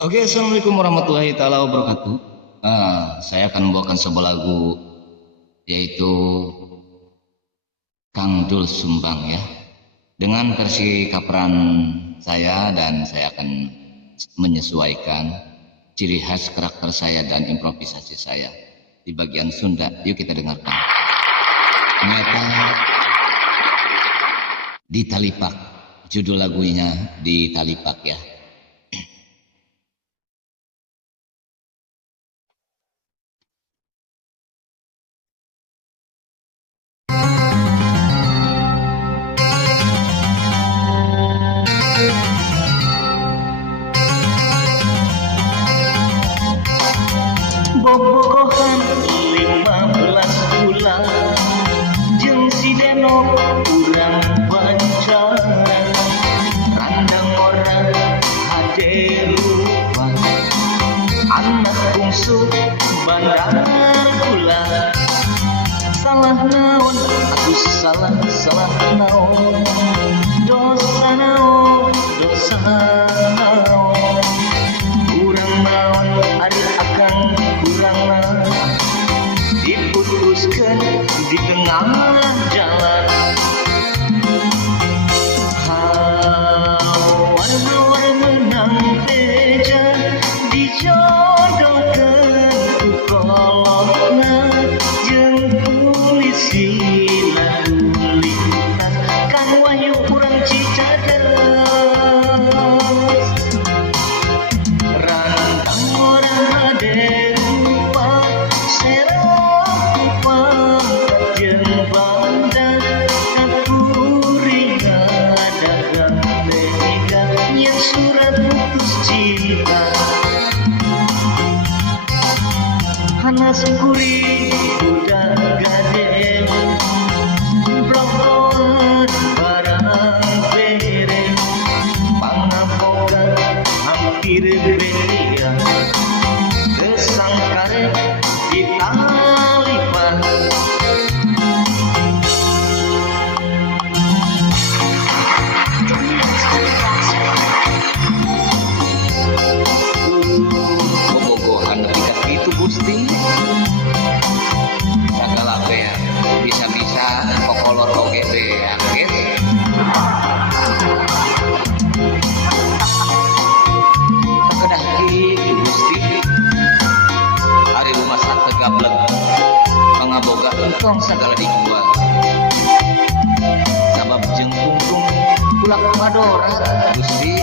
Oke, assalamualaikum warahmatullahi taala wabarakatuh. Saya akan membawakan sebuah lagu yaitu Kang Dul Sumbang ya, dengan versi coveran saya, dan saya akan menyesuaikan ciri khas karakter saya dan improvisasi saya di bagian Sunda. Yuk kita dengarkan. Nyata di Talipak, judul lagunya di Talipak ya. Bobogohan 15 bulan jeung si Denok urang pancaran randang orang hade rupa anak bungsu bandar gula salah naon atuh salah naon dosa naon urang naon ari akan kurang diputuskan di tengah jalan. Hawar-hawar menang teja dijodohkeun ku kolotna jeung polisi lalu lintas Kang Wahyu urang Cicadas rantang orang hade surat putus cinta Hanas kuri budak gade blokon barang bere pangaboga hampir belia gesang karet di Talipak. Gusti segala ya bisa-bisa kokolor oge be guys. Kedah kitu Gusti ari rumah sakit gablek pangaboga entong segala dijual sabab jeung pungtung ulah madora Gusti.